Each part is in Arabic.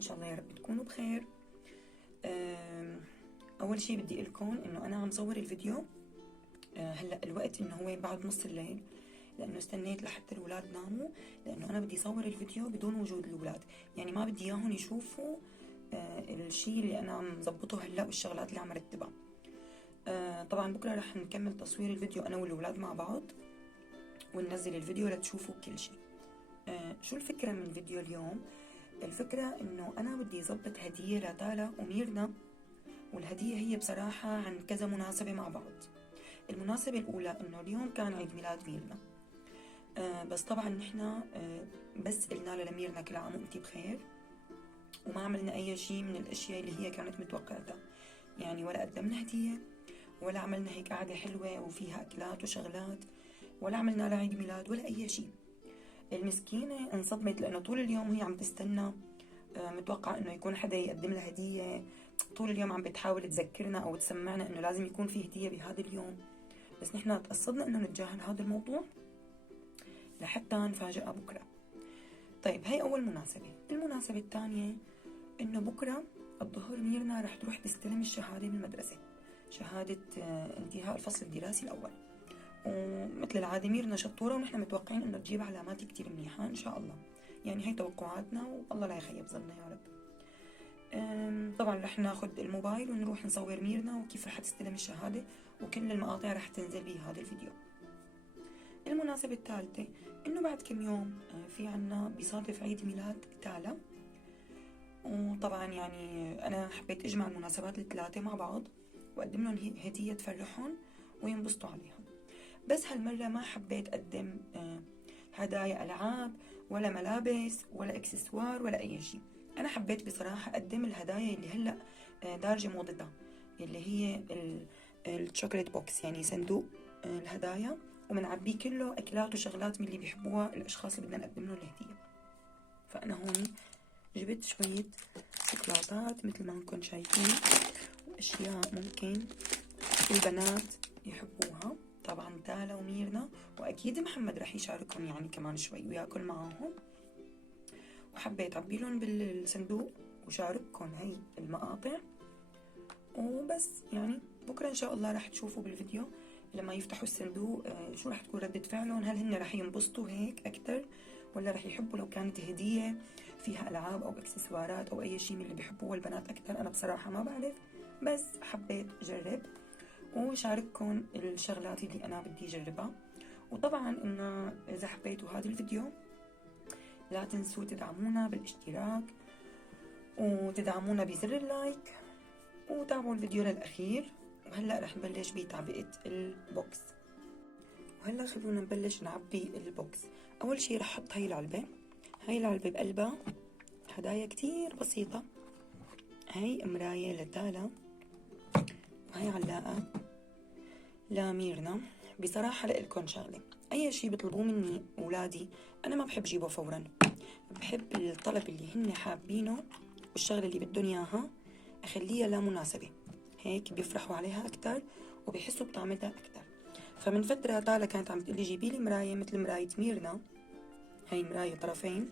ان شاء الله يا رب تكونوا بخير. اول شيء بدي لكم انه انا عم صور الفيديو هلا الوقت انه هو بعد نص الليل، لانه استنيت لحتى الاولاد ناموا، لانه انا بدي صور الفيديو بدون وجود الاولاد، يعني ما بدي اياهم يشوفوا الشيء اللي انا عم ظبطه هلا والشغلات اللي عم رتبها. طبعا بكره رح نكمل تصوير الفيديو انا والاولاد مع بعض وننزل الفيديو لتشوفوا كل شيء. شو الفكره من فيديو اليوم؟ الفكره انه انا بدي اظبط هديه لتالا وميرنا، والهديه هي بصراحه عن كذا مناسبه مع بعض. المناسبه الاولى انه اليوم كان عيد ميلاد ميرنا، بس طبعا نحن بس قلنا لميرنا كل عام وانتي بخير، وما عملنا اي شيء من الاشياء اللي هي كانت متوقعتها، يعني ولا قدمنا هديه ولا عملنا هيك قعده حلوه وفيها اكلات وشغلات، ولا عملنا لها عيد ميلاد ولا اي شيء. المسكينه انصدمت لانه طول اليوم هي عم تستنى، متوقعه انه يكون حدا يقدم لها هديه، طول اليوم عم بتحاول تذكرنا او تسمعنا انه لازم يكون في هديه بهذا اليوم، بس نحن تقصدنا انه نتجاهل هذا الموضوع لحتى نفاجئها بكره. طيب هاي اول مناسبه. المناسبه الثانيه انه بكره الظهر ميرنا رح تروح تستلم الشهاده بالمدرسه، شهاده انتهاء الفصل الدراسي الاول، ومثل العاده ميرنا شطوره ونحن متوقعين انه تجيب علامات كتير منيحه ان شاء الله، يعني هي توقعاتنا والله لا يخيب ظننا يا رب. طبعا رح ناخد الموبايل ونروح نصور ميرنا وكيف رح تستلم الشهاده، وكل المقاطع رح تنزل بهذا الفيديو. المناسبة الثالثة انه بعد كم يوم في عنا بيصادف عيد ميلاد تالا، وطبعا يعني انا حبيت اجمع المناسبات الثلاثة مع بعض واقدم لهم هدية تفرحهم وينبسطوا عليها، بس هالمرة ما حبيت اقدم هدايا العاب ولا ملابس ولا اكسسوار ولا اي شيء. انا حبيت بصراحة اقدم الهدايا اللي هلا دارجة موضتها، اللي هي الشوكولات بوكس، يعني صندوق الهدايا ومنعبيه كله اكلات وشغلات من اللي بيحبوها الاشخاص اللي بدنا نقدم لهم الهديه. فانا هون جبت شويه شوكولاتات مثل ما انكم شايفين، واشياء ممكن البنات يحبوها، طبعا تالا وميرنا، واكيد محمد رح يشاركهم يعني كمان شوي وياكل معاهم، وحبيت اعبي لهم بالصندوق وشارككم هي المقاطع وبس. يعني بكره ان شاء الله رح تشوفوا بالفيديو لما يفتحوا الصندوق شو رح تكون ردة فعلهم، هل هن رح ينبسطوا هيك أكتر ولا رح يحبوا لو كانت هدية فيها ألعاب أو إكسسوارات أو أي شيء من اللي بيحبوه البنات أكتر. أنا بصراحة ما بعرف، بس حبيت أجرب وشارككم الشغلات اللي أنا بدي أجربها. وطبعا إنه إذا حبيتوا هذا الفيديو لا تنسوا تدعمونا بالاشتراك وتدعمونا بزر اللايك وتابعوا الفيديو للأخير. وهلا رح نبلش بتعبئة البوكس، وهلا خلونا نبلش نعبي البوكس. اول شي رح احط هاي العلبة بقلبها هدايا كتير بسيطة. هاي مراية لتالا، وهي علاقة لميرنا. بصراحة لإلكن شغلة، اي شي بيطلبوه مني اولادي انا ما بحب جيبه فورا، بحب الطلب اللي هن حابينه والشغلة اللي بدهم اياها اخليها لمناسبة، هيك بيفرحوا عليها أكتر وبيحسوا بطعمتها أكتر. فمن فترة تالا كانت عم تقولي جيبي لي مراية مثل مراية ميرنا، هاي مراية طرفين،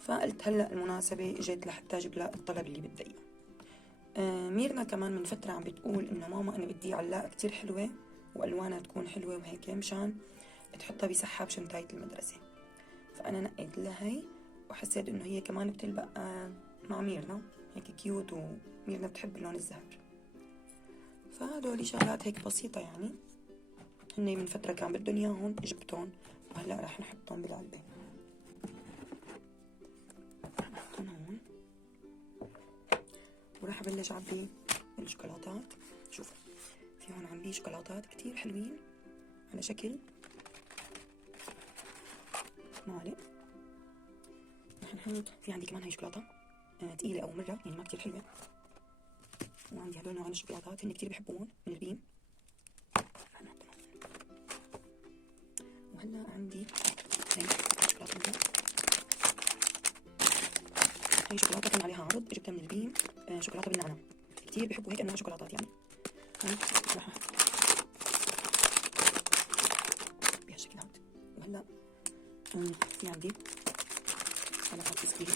فقلت هلا المناسبة اجت لحتى اجيب لها الطلب اللي بدها اياه. ميرنا كمان من فترة عم بتقول انه ماما انا بدي علاقة كتير حلوة والوانها تكون حلوة وهيك مشان تحطها بسحاب شنطاية المدرسة، فانا نقيت لها هي وحسيت انه هي كمان بتلبق مع ميرنا، هيك كيوت وميرنا بتحب اللون الزهر. فهدول شغلات هيك بسيطة، يعني هن من فترة كان بدهم اياهم جبتهم، وهلا رح نحطهم بالعلبة. رح نحطهم هون وراح ابلش اعبي الشوكولاتات. شوفوا في هون عندي شوكولاتات كتير حلوين على شكل معلق. رح نحط في عندي كمان هاي شوكولاتة تقيلة أو مرة يعني ما كتير حلوة، وعندي هدول نوعين الشوكولاتات هن كتير بحبوهم من البيم. وهلا عندي هاي شوكولاتة، هاي شوكولاتة كان عليها عرض جبتها من البيم، شوكولاتة بالنعناع، كتير بحبوا هيك انواع شوكولاتات يعني. هاي راح بهالشكل هاد. وهلا في عندي حلقات بسكويت،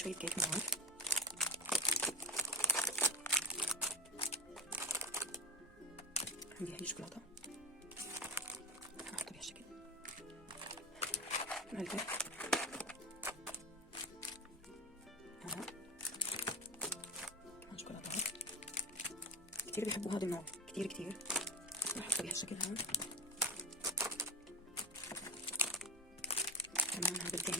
شويه كيك معه. عندي هي الشوكولاته هحطها بهالشكل. علبه كمان شوكولاته كتير بيحبوا هذا النوع، كتير نحطها بهالشكل هون. كمان هذا الكيك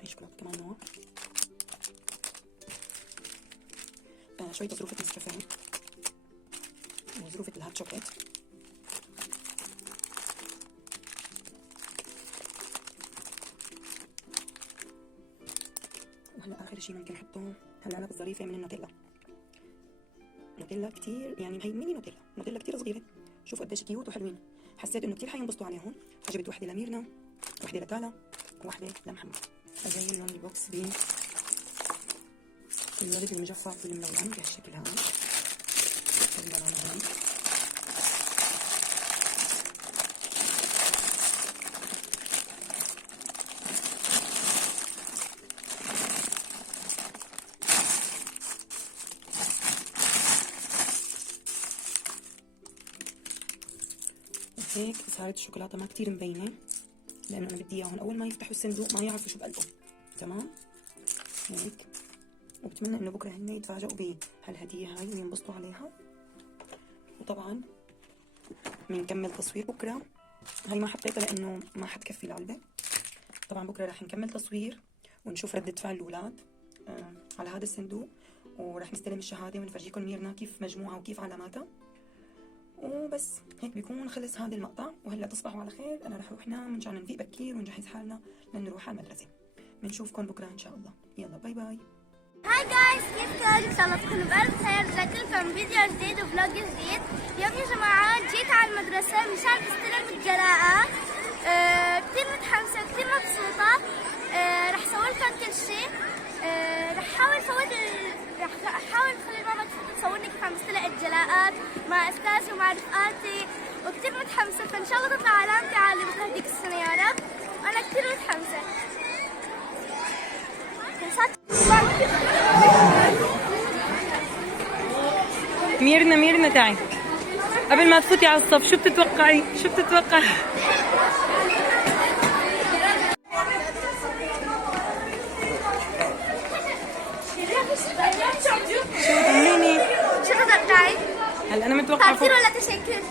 هي شوكولاته كمان نوع. شوية ظروفة نسكافيه وظروفة الهات شوكليت. وهلا آخر شي ممكن نحطه هالعلب الظريفة من النوتيلا. نوتيلا كتير، يعني هي ميني نوتيلا كتير صغيرة. شوفوا قديش كيوت وحلوين. حسيت انه كتير حينبسطوا عليهم، فجبت وحدة لميرنا، وحدة لتالا، وحدة لمحمد. أزين لهم البوكس بالورد المجفف والملون بهالشكل هذا. هيك صارت الشوكولاته ما كتير مبينه، لانه انا بدي اياهم اول ما يفتحوا الصندوق ما يعرفوا شو بقلبه. تمام هيك. وبتمنى انه بكره هن يتفاجئوا بهالهديه هاي وينبسطوا عليها. وطبعا بنكمل تصوير بكره. هاي ما حطيتها لانه ما حتكفي العلبه. طبعا بكره رح نكمل تصوير ونشوف ردة فعل الاولاد على هذا الصندوق، ورح نستلم الشهاده ونفرجيكم ميرنا كيف مجموعه وكيف علاماتها. وبس هيك بيكون خلص هذا المقطع. وهلا تصبحوا على خير. انا رح اروح نام عشان نفيق بكير ونجهز حالنا لنروح على المدرسه. بنشوفكم بكره ان شاء الله. يلا باي باي. هاي جايز، كيفكم؟ ان شاء الله تكونوا بألف خير. رجعت لكم فيديو جديد وفلوج جديد. اليوم يا جماعه جيت على المدرسه مشان استلم الجلاءات. كثير متحمسه وكثير مبسوطه. رح اسوي لكم كل شيء. رح احاول اخلي ماما تصورني كيف عم بستلق الجلاءات مع استاذي ومع رفقاتي، وكثير متحمسه. فان شاء الله تطلع علامتي عاليه مثل هذيك السنه يا رب. انا كثير متحمسه. ميرنا تعي قبل ما تفوتي على الصف. شو بتتوقعي؟ شو تتوقعي؟ هلا انا متوقعه تقدير ولا تشكر؟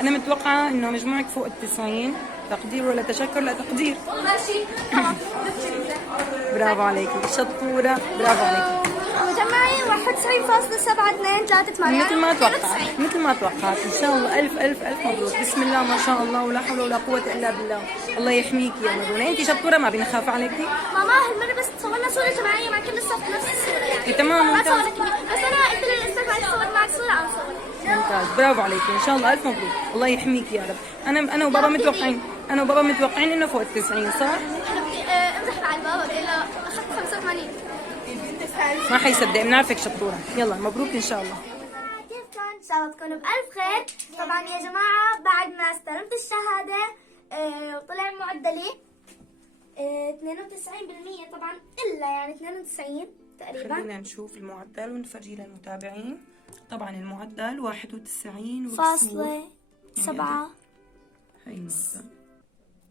انا متوقعه انه مجموعك فوق ال90. تقدير ولا تشكر؟ لا تقدير. ماشي خلاص. برافو عليكي شطوره، برافو عليكي. مجمعي 91.723. مثل ما توقعت ان شاء الله. الف مبروك. بسم الله ما شاء الله ولا حول ولا قوه الا بالله. الله يحميكي يا مرونا. انت شطوره ما بنخاف عليكي. ماما هالمره بس تصورنا صوره جماعيه مع كل الصف نفس الصوره يعني. تمام ما ممتاز. صورت بس انا قلت للاستاذ عايز اصور معك صوره عم صور. ممتاز برافو عليكي ان شاء الله. الف مبروك. الله يحميكي يا رب. انا وبابا متوقعين انه فوق ال90 صح؟ انا بدي امزح مع البابا بقول له اخذت 85. ما حيصدق. بنعرفك شطوره. يلا مبروك ان شاء الله. كيفكم؟ ان شاء الله تكونوا بألف خير. طبعا يا جماعه بعد ما استلمت الشهاده وطلع معدلي 92% طبعا، الا يعني 92 تقريبا. خلينا نشوف المعدل ونفرجيه للمتابعين. طبعا المعدل 91 فاصلة 7 هي المعدل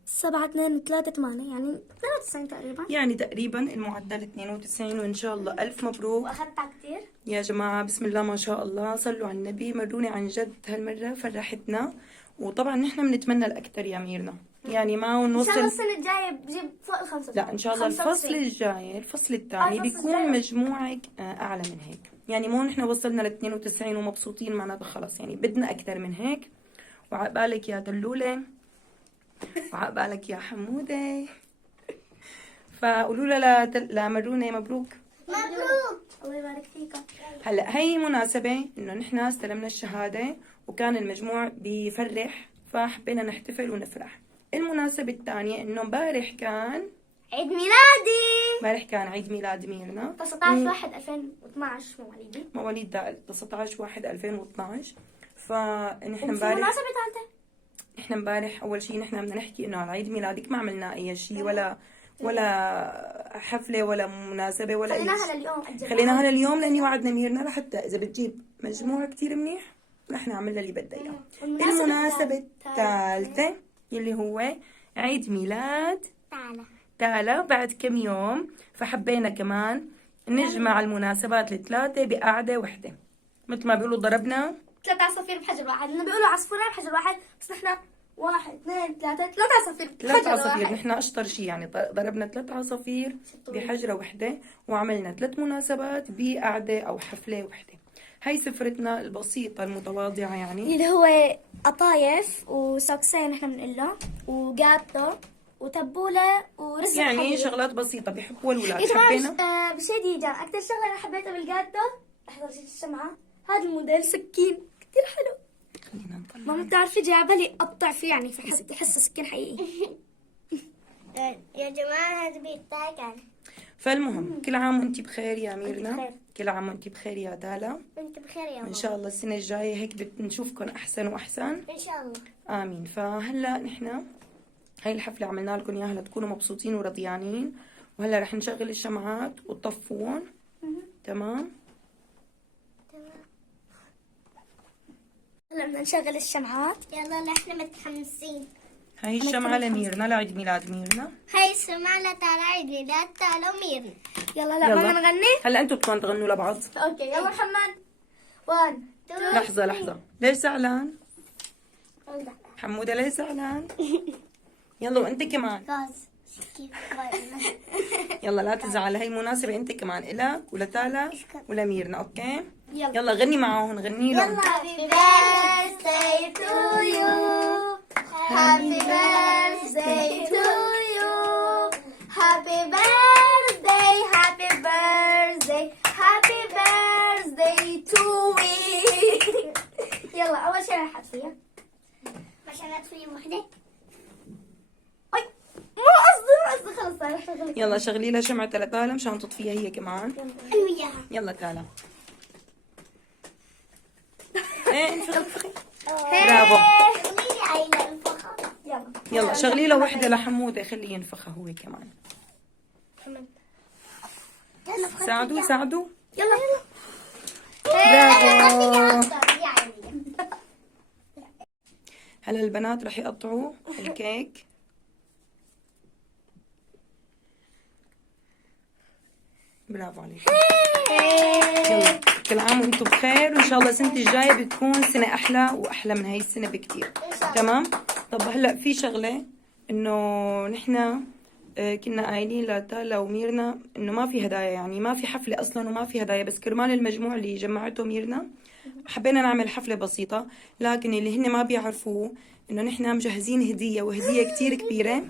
7238 يعني 92 تقريبا. يعني تقريبا المعدل 92. وان شاء الله الف مبروك واخذتها كثير يا جماعه. بسم الله ما شاء الله. صلوا على النبي. مروني عن جد هالمره فرحتنا. وطبعا نحن بنتمنى الاكثر يا ميرنا، يعني ما نوصل. ان شاء الله السنه الجايه بجيب فوق ال 95. لا ان شاء الله الفصل الجاي الفصل الثاني بيكون مجموعك اعلى من هيك. يعني مو نحن وصلنا ل 92 ومبسوطين معناته خلص، يعني بدنا اكثر من هيك. وعقبالك يا دلوله وعقبالك يا حموده. فقولوا لها لمرونه مبروك. الله يبارك فيكم. هلا هي مناسبه انه نحن استلمنا الشهاده وكان المجموع بيفرح، فحبينا نحتفل ونفرح. المناسبه الثانيه انه امبارح كان عيد ميلادي. امبارح كان عيد ميلاد ميرنا 19/1/2012 مواليدي. مواليد 19/1/2012. فنحن وفي امبارح مناسبة ثالثة احنا امبارح اول شيء نحن بدنا نحكي انه على عيد ميلادك ما عملنا اي شيء ولا حفله ولا مناسبه ولا اي خليناها شيء. لليوم. خليناها لليوم لاني وعدنا ميرنا لحتى اذا بتجيب مجموع كتير منيح رح نعمل اللي بدها اياه. المناسبه الثالثه اللي هو عيد ميلاد تالا بعد كم يوم، فحبينا كمان نجمع المناسبات الثلاثه بقعده وحده. مثل ما بيقولوا ضربنا 3 عصافير بحجر واحد، إنه بيقولوا عصفورين بحجر واحد، بس نحن 1 2 3 عصافير ثلاث بحجر عصافير. واحد. نحن اشطر شيء يعني ضربنا 3 عصافير بحجره وحده وعملنا 3 مناسبات بقعده او حفله وحده. هاي سفرتنا البسيطه المتواضعه يعني. اللي هو قطايف وسوكسين نحن بنقله وجاتو وتبوله ورز يعني حليب. شغلات بسيطه بيحبوها الاولاد. يا جماعه حبينا بشي ديجا اكثر شغله انا حبيتها بالجاتو، لحظه رشيد الشمعه، هذا الموديل سكين كثير حلو. خلينا نطلع. ماما بتعرفي جايبه لي اقطع فيه يعني تحسه سكين حقيقي. يا جماعه هذا بيتاكل. فالمهم كل عام وانت بخير يا بخير. ميرنا، كل عام وانت بخير يا تالا. انت بخير يا ماما. ان شاء الله السنه الجايه هيك بنشوفكم احسن واحسن ان شاء الله. امين. فهلا نحن هاي الحفله عملنا لكم اياها لتكونوا مبسوطين ورضيانين، وهلا رح نشغل الشمعات وتطفون. تمام. هلا بدنا نشغل الشمعات. يلا نحن متحمسين. هاي الشمعه لميرنا لعيد ميلاد ميرنا. هاي الشمعة لتالا عيد ميلاد تالا وميرنا. يلا لا يلا. بدنا نغني. هلا انتم بدكم تغنوا لبعض. اوكي يلا محمد. 1 2 لحظه ليش زعلان حموده؟ ليش زعلان؟ يلا وانت كمان. غاز. يلا لا تزعل، هي مناسبة انت كمان إلك ولتالا ولميرنا. اوكي يلا. يلا غني معاهم، غني لهم. Happy birthday to you. Happy birthday to you. Happy birthday, happy birthday, happy birthday to me. يلا أول شيء راح أطفيها. عشان أطفي وحدة. أي مو قصدي خلص راح أغلق. يلا شغلي لها شمعة لتالا مشان تطفيها هي كمان. حلو إياها. يلا تالا. ايه انفخي. برافو. يلا شغلي له وحدة لحمودة خليه ينفخها هو كمان. ساعدوا. يلا برافو. هلا البنات رح يقطعوا الكيك. برافو عليكم. يلا كل عام وانتم بخير، وان شاء الله السنة الجاية بتكون سنة احلى واحلى من هاي السنة بكتير. تمام. طب هلا في شغلة انه نحن كنا قايلين لتالا وميرنا انه ما في هدايا، يعني ما في حفلة اصلا وما في هدايا، بس كرمال المجموع اللي جمعته ميرنا حبينا نعمل حفلة بسيطة. لكن اللي هن ما بيعرفوه انه نحن مجهزين هدية، وهدية كتير كبيرة.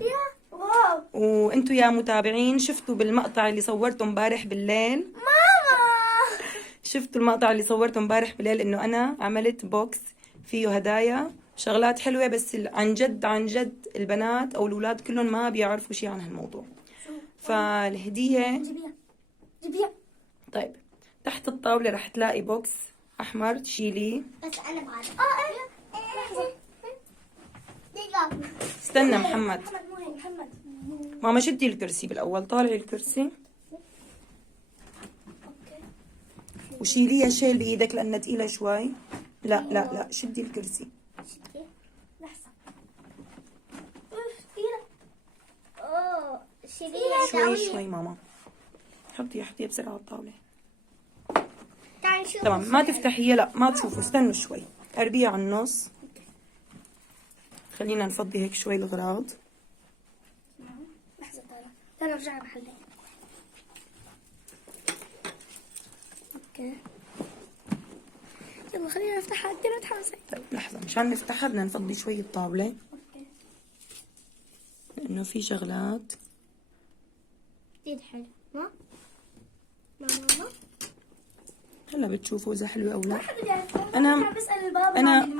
وانتم يا متابعين شفتوا بالمقطع اللي صورته امبارح بالليل، شفتوا المقطع اللي صورته امبارح بالليل انه انا عملت بوكس فيه هدايا شغلات حلوة، بس عن جد البنات او الاولاد كلهم ما بيعرفوا شيء عن هالموضوع. فالهدية جيبيها. طيب تحت الطاولة رح تلاقي بوكس احمر تشيليه. بس انا بعرف. استنى محمد. محمد ماما شدي الكرسي بالاول، طالعي الكرسي وشيليها شيل بايدك لانها ثقيله شوي. لا شدي الكرسي. لحظة. شيليها شوي ماما. حطيها بسرعه على الطاوله. تعال نشوف. تمام ما تفتحيها، لا ما تشوفوا، استنوا شوي، قربيها على النص. خلينا نفضي هيك شوي الغراض. لحظة تعال ارجع محلي. اوكي يلا خلينا نفتحها. كثير متحمسة. طيب لحظه مشان نفتحها بدنا نفضي شوي الطاوله اوكي لانه في شغلات. كثير حلو. ماما هلا بتشوفوا اذا حلوه او لا. انا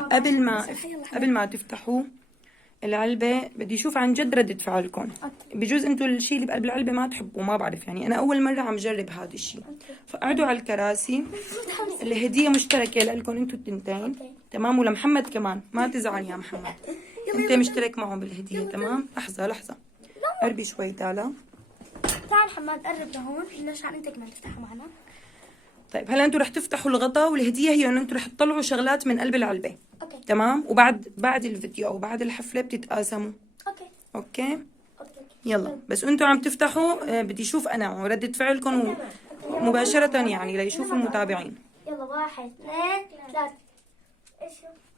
قبل ما تفتحوا العلبة بدي اشوف عن جد ردة فعلكم. بجوز انتوا الشيء اللي بقلب العلبة ما تحبوا، ما بعرف، يعني انا اول مرة عم جرب هذا الشيء. فقعدوا على الكراسي. الهدية مشتركة لكم انتوا التنتين. تمام. ولمحمد كمان ما تزعل يا محمد. انت مشترك معهم بالهديه. تمام، لحظه لحظه، قربي شوي. تعالى تعال حماد قرب لهون عشان انت كمان تفتحها معنا. طيب هلا انتوا رح تفتحوا الغطاء، والهديه هي انه انتوا رح تطلعوا شغلات من قلب العلبه. اوكي تمام، وبعد الفيديو او بعد الحفله بتتقاسموا. اوكي اوكي اوكي. يلا، بس انتوا عم تفتحوا بدي اشوف انا ردة فعلكم مباشره، يعني ليشوفوا المتابعين. يلا 1 2 3. ايش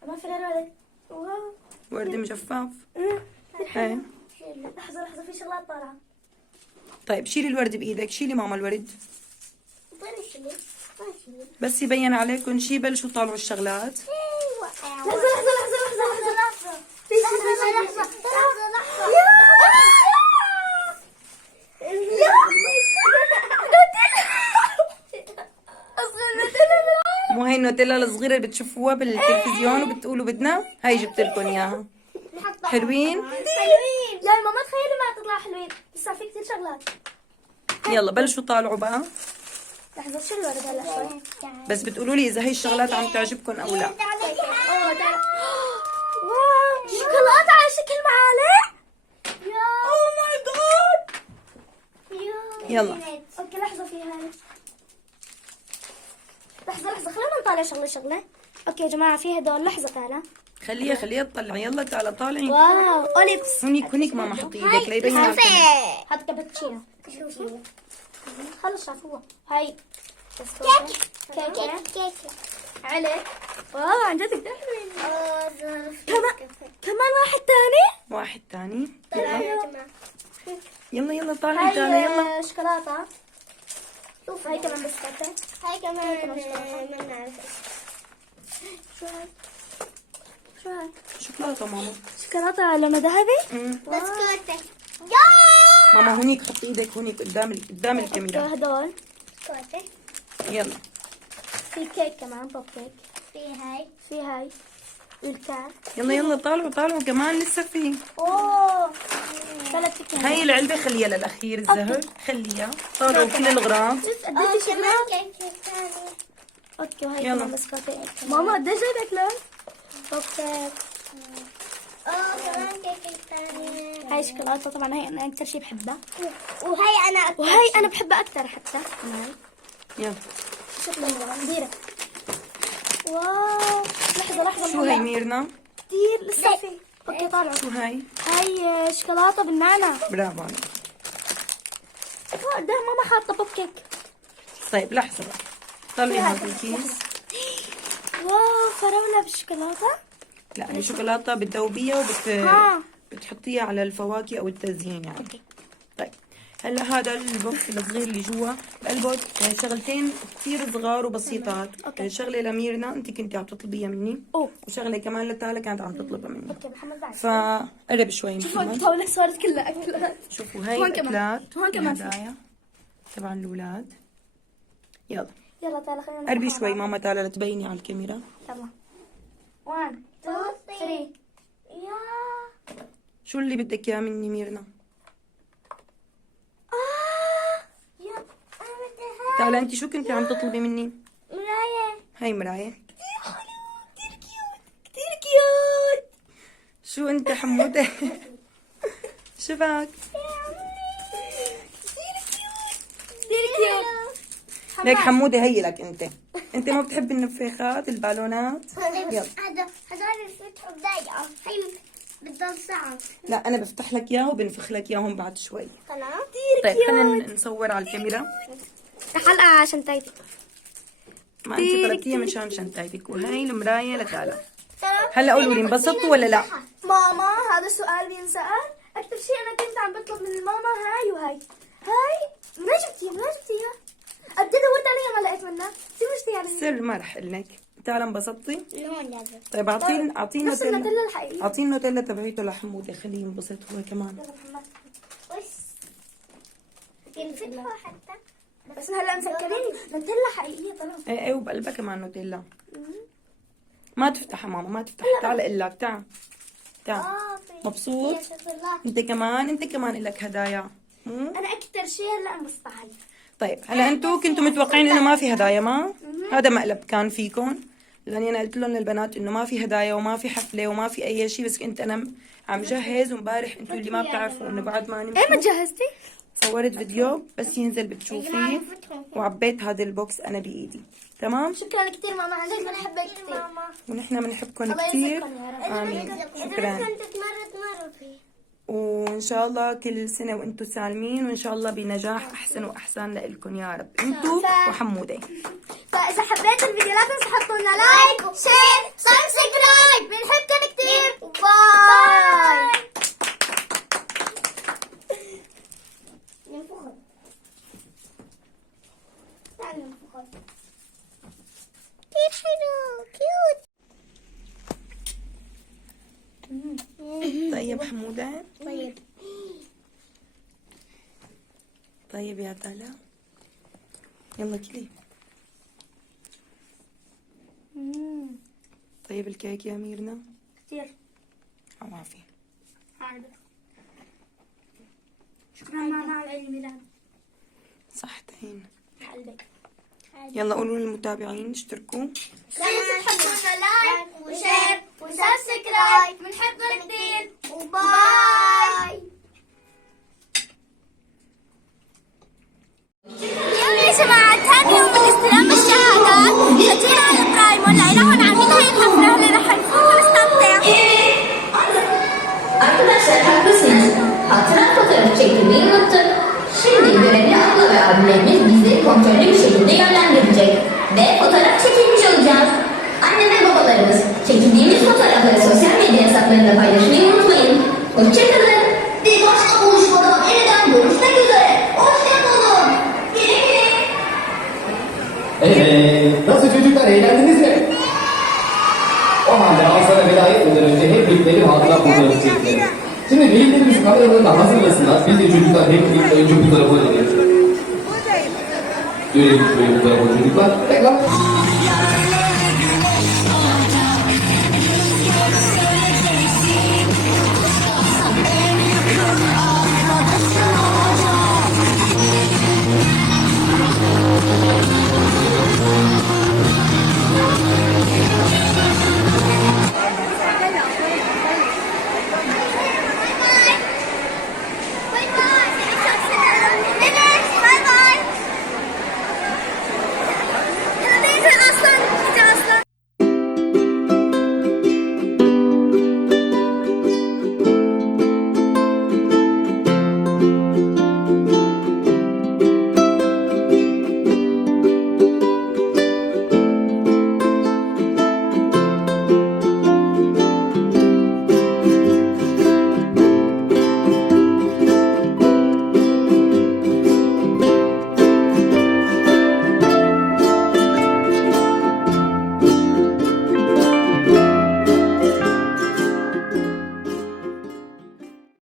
ما في غير ورد. واو ورد مجفاف. ايه لحظه لحظه في شغلات طالعه. طيب شيلي الورد بايدك، شيلي ماما الورد طيب شيلي بس يبين عليكم شي. بلشوا طالعوا الشغلات. لحظه لحظه لحظه لحظه لحظه لحظه. مو هي النوتيلا الصغيره اللي بتشوفوها بالتلفزيون وبتقولوا بدنا؟ هاي جبت لكم اياها. حلوين؟ لا ماما تخيلي ما تطلع حلوين، لسه في كثير شغلات. يلا بلشوا طالعوا بقى، لحظه شو الورد هلا شوي. بس بتقولوا لي اذا هي الشغلات عم تعجبكم او لا. واو شوكولاته على شكل معالق. اوه ماي جاد. يلا اوكي لحظه في هاي. لحظه خلينا نطالع شغله. اوكي يا جماعه في هدول. لحظه تعالى. خليها تطلع. يلا تعالى طالعي. واو اوليبس. هونيك ماما حطي ايدك ليبين على الكاميرا. هات كابتشينو. خلص شافوها. هاي كيك عليك. واو عن جد كثير حلوين. كمان واحد ثاني. يلا طالعي تعالى يلا. هاي شوكولاته. شوف هاي كمان بسكوتة. هاي كمان ما بنعرف شو هاي. شوكولاته ماما. شوكولاته لونها ذهبي. بسكوتة. ماما هونيك حطي ايدك هونيك قدام الكاميرا. هدول بسكوتة. يلا في كيك كمان، بوب كيك. في هاي والكعك. يلا طالعوا كمان لسه في. اوه 3 هاي العلبة خليها للأخير. الزهر خليها. طالعوا كل الأغراض. قديش شغلات. اوكي وهي يلا. كمان بسكوتة. ماما قديش جايبك لون؟ بوب كيك. كمان كيك ثاني. هاي شوكولاتة طبعا، هي انا اكثر شيء بحبها. وهي انا بحبها اكثر حتى كمان. يلا شكلها نديرة. واو لحظة شو هاي ميرنا؟ كثير لسه في. اوكي طالعوا. شو هاي؟ هاي شوكولاتة بالنعناع. برافو عليك. قدام ماما حاطة بوب كيك. طيب لحظة بقى، طلعي هذا الكيس. واو فراولة بالشوكولاتة. لا هي شوكولاتة بتذوبيها بتحطيها على الفواكه أو التزيين يعني. اوكي. طيب هلا هذا البوكس الصغير اللي جوا قلبه شغلتين كثير صغار وبسيطات. شغله لميرنا انت كنتي عم تطلبيها مني، وشغله كمان لتالا كانت عم تطلبها مني. اوكي محمد بعد. فقرب شوي شوفوا محمد. الطاولة صارت كلها اكلات. شوفوا هاي هون كمان. الاكلات هون كمان في. هدايا تبع الاولاد. يلا تعالى خلينا قربي شوي ماما تعالى لتبيني على الكاميرا. تمام. 1 2 3. يا شو اللي بدك اياه مني ميرنا؟ يا تعالى انت شو كنتي عم تطلبي مني؟ مراية. هاي مراية. كثير حلو كثير كيوت. شو انت حمودة؟ شبك؟ كثير كيوت. ليك حمودة هي لك انت ما بتحبي النفاخات البالونات؟ يلا هذول بيفتحوا بداية. هي بتضل ساعة. لا انا بفتح لك اياه وبنفخ لك اياهم بعد شوي. خلاص. طيب خلينا نصور على الكاميرا. حلقة عشان تايتك. ما انت طلبتيها من شنطتك، وهي المراية لتالا. هلا قولوا لي انبسطتوا ولا لا؟ ماما هذا السؤال بينسأل. أكثر شيء أنا كنت عم بطلب من الماما هاي وهاي. هاي ما جبتيها. قد دورت عليها ما لقيت منها. شو مشتي سر ما رح اقول لك. تعالى انبسطتي؟ لون لازم. طيب اعطينا نفس النوتيلا الحقيقية. اعطيني النوتيلا تبعيته لحمودة خليه ينبسط هو كمان. يلا محمد. وش ينفتحوا حتى. بس هلا مسكرين نوتيلا حقيقية طلع. ايه وبقلبها كمان نوتيلا. ما تفتحها ماما ما تفتحها. تعال اقول لك تعال مبسوط؟ انت كمان لك هدايا. أنا أكثر شيء هلا انبسطت عليه. طيب هلا انتم كنتوا متوقعين انه ما في هدايا؟ ما هذا مقلب كان فيكم. لاني انا قلت لهم للبنات انه ما في هدايا وما في حفله وما في اي شيء، بس كنت انا عم جهز. وامبارح انتوا اللي ما بتعرفوا انه بعد ما نمت ما جهزتي؟ صورت فيديو بس ينزل بتشوفيه، وعبيت هذا البوكس انا بايدي. تمام. شكرا كثير ماما، عن جد بنحبك كثير. ونحن بنحبكم الله كثير. يسعدكم يا رب. امين. شكرا. كنت تمرة فيه. وان شاء الله كل سنه وانتم سالمين، وان شاء الله بنجاح احسن واحسن لكم يا رب انتم وحموده. فاذا حبيتوا الفيديو لا تنسوا تحطوا لنا لايك شير سبسكرايب. بنحبكم كثير. باي. ننفخه. تعال ننفخه. كيف حلو كيوت. طيب حموده. طيب. طيب يا طلا، يلا كلي. طيب الكيك يا ميرنا. كثير. عوافي. شكرا ماما على عيد الميلاد. صحتين. قلبك. يلا قولوا للمتابعين اشتركوا. لا تنسوا تحطوا لنا لايك وشير وسبسكرايب. بنحبكم كثير. وباي. اليوم يا جماعة ثاني يوم من استلام الشهادات، فجينا على برايمون لقينا هون عاملين هاي الحفلة اللي رح نفوت ونستمتع. Arkadaşlar haklısınız. Hatıra fotoğrafı çekilmeyi unuttuk. Şimdi görevli abla ve abilerimiz bizleri kontrollü bir şekilde yönlendirecek. Ve fotoğraf çekilmiş olacağız. Anne ve babalarımız çekildiğimiz fotoğrafları sosyal medya hesaplarında paylaşmayı unutmayın. Hoşçakalın. Bir başka buluşmada yeniden görüşmek üzere. Hoşçakalın. Güle güle. Evet, nasıl çocuklar, eğlendiniz mi? O halde Aslan'a veda etmeden önce hep birlikte bir hatıra fotoğrafı çekelim. Şimdi velilerimiz kameralarını hazırlasınlar. Biz de çocuklar hep birlikte önce bu tarafa dönelim. Dönelim şöyle bu tarafa çocuklar. Tekrar.